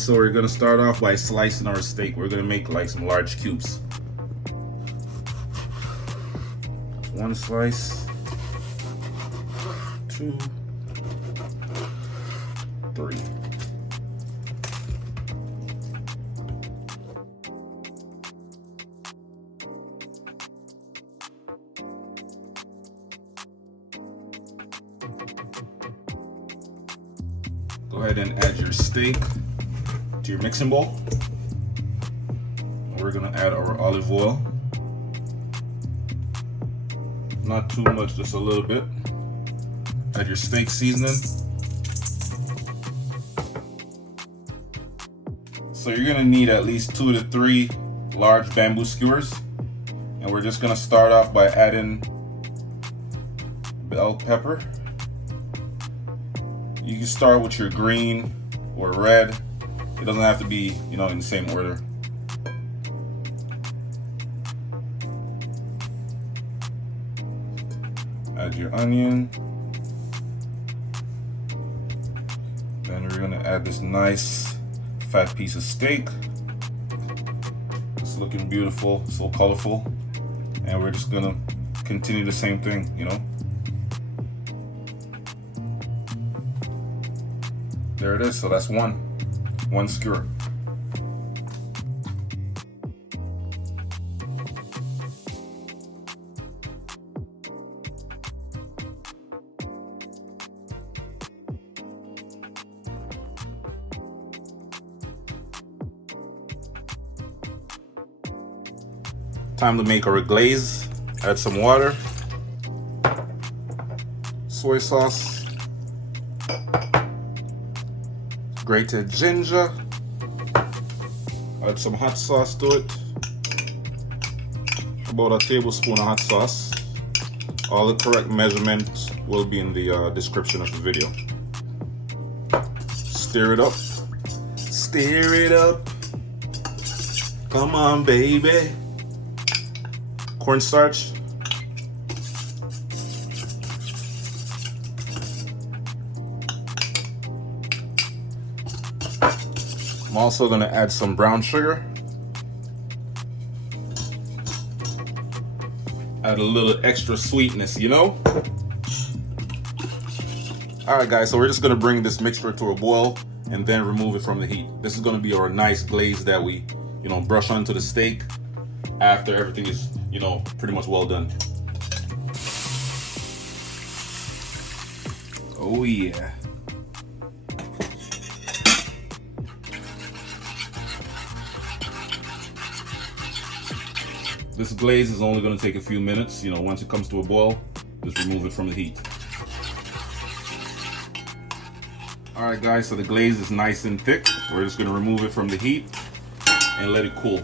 Alright, so we're gonna start off by slicing our steak. We're gonna make like some large cubes. One slice, 2, 3. Go ahead and add your steak to your mixing bowl. We're gonna add our olive oil. Not too much, just a little bit. Add your steak seasoning. So you're gonna need at least 2 to 3 large bamboo skewers. And we're just gonna start off by adding bell pepper. You can start with your green or red. It doesn't have to be, in the same order. Add your onion. Then we're gonna add this nice fat piece of steak. It's looking beautiful, so colorful. And we're just gonna continue the same thing, There it is, so that's one skewer. Time to make our glaze. Add some water, soy sauce, grated ginger, add some hot sauce to it, about a tablespoon of hot sauce. All the correct measurements will be in the description of the video. Stir it up. Stir it up. Come on, baby. Cornstarch. I'm also going to add some brown sugar. Add a little extra sweetness, Alright guys, so we're just going to bring this mixture to a boil and then remove it from the heat. This is going to be our nice glaze that we, brush onto the steak after everything is, pretty much well done. Oh yeah. This glaze is only going to take a few minutes. Once it comes to a boil, just remove it from the heat. Alright guys, so the glaze is nice and thick. We're just going to remove it from the heat and let it cool.